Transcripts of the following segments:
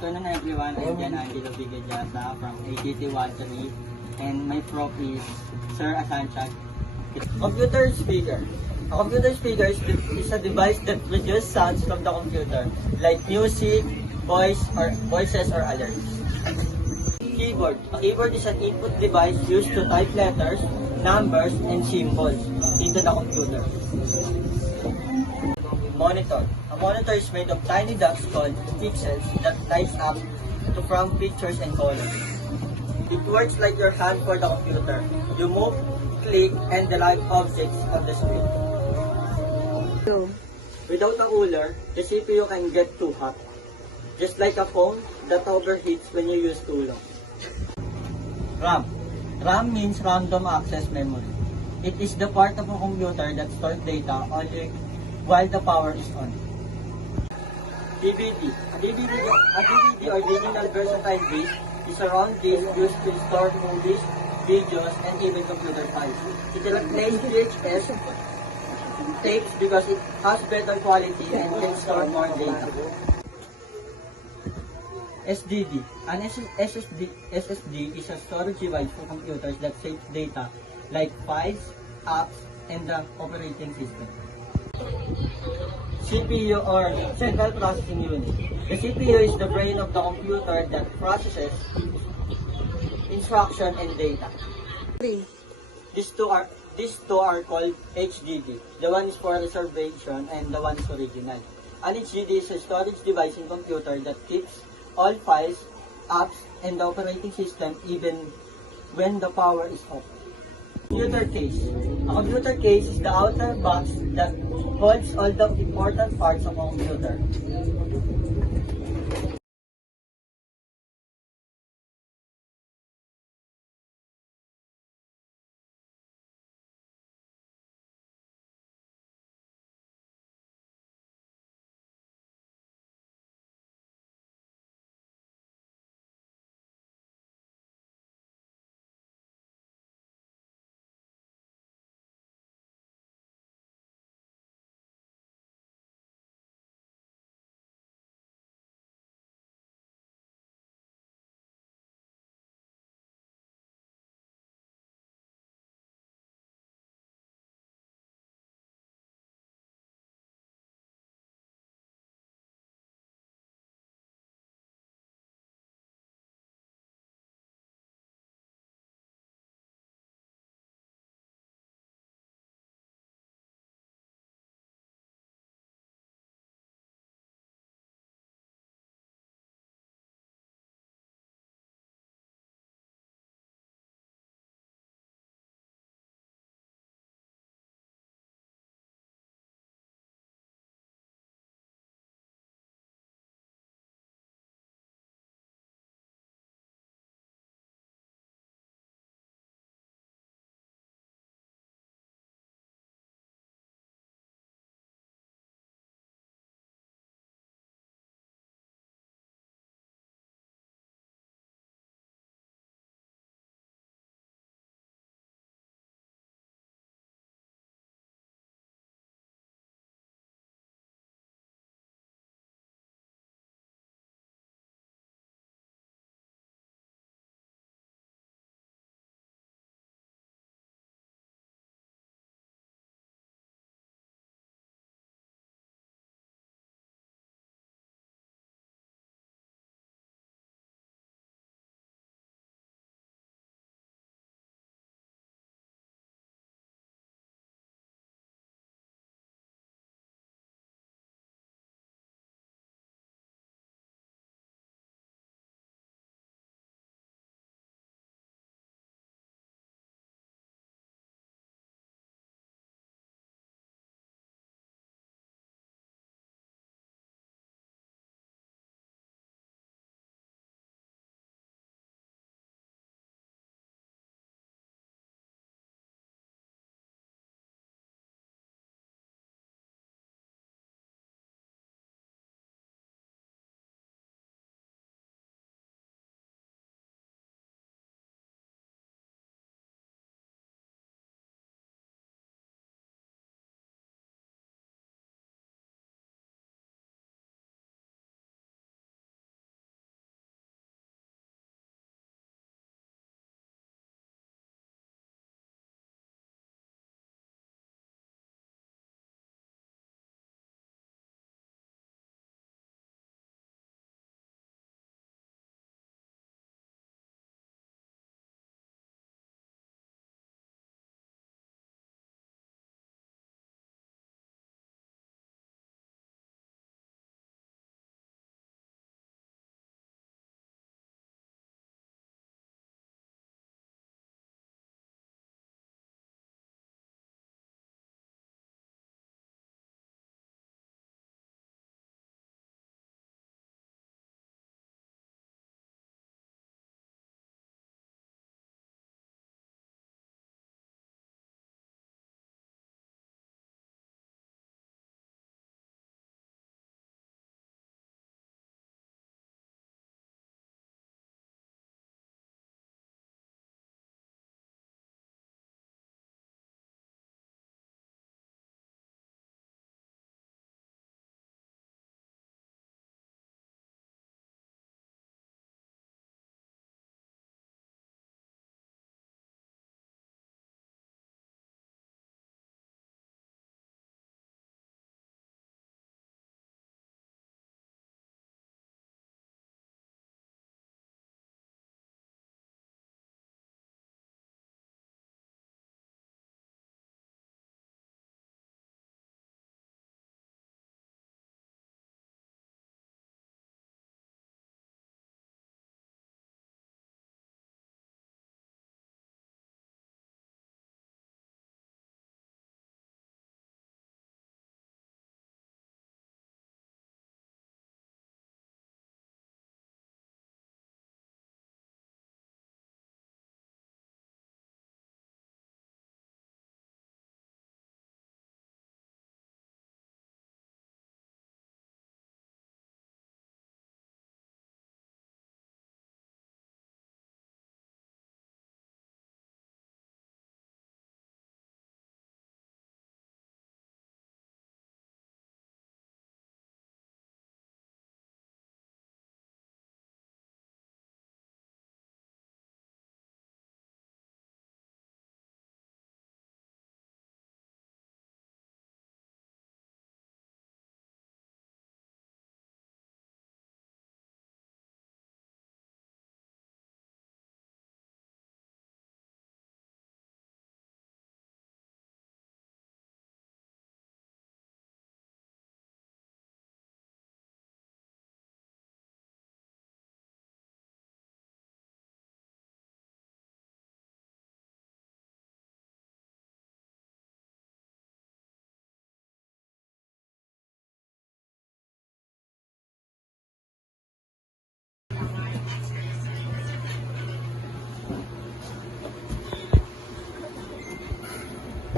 afternoon everyone, I'm Jan Angelo Bigajata from ATT Watchery and my prof is Sir Asanchak. Computer speaker. A computer speaker is a device that produces sounds from the computer like music, voices or alerts. Keyboard. A keyboard is an input device used to type letters, numbers, and symbols into the computer. Monitor. A monitor is made of tiny dots called pixels that lights up to from pictures and colors. It works like your hand for the computer. You move, click, and delete objects on the screen. Without a cooler, the CPU can get too hot. Just like a phone that overheats when you use too long. RAM. RAM means random access memory. It is the part of a computer that stores data only while the power is on. DVD. A DVD or digital versatile disc is a round disc used to store movies, videos, and even computer files. It replaces VHS tapes because it has better quality and can store more data. SSD. An SSD is a storage device for computers that saves data like files, apps, and the operating system. CPU or Central Processing Unit. The CPU is the brain of the computer that processes instruction and data. These two are called HDD. The one is for reservation and the one is original. An HDD is a storage device in computer that keeps all files, apps, and the operating system even when the power is off. Computer case. A computer case is the outer box that holds all the important parts of a computer.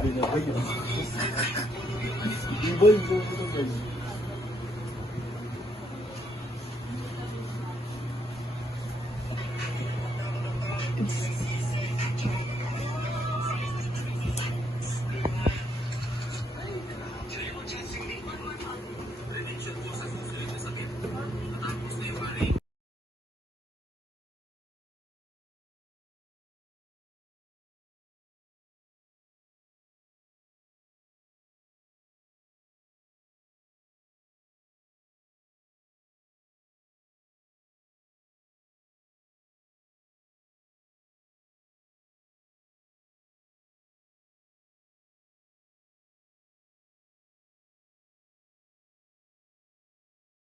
Binabay yun. Ibal, ibal. It's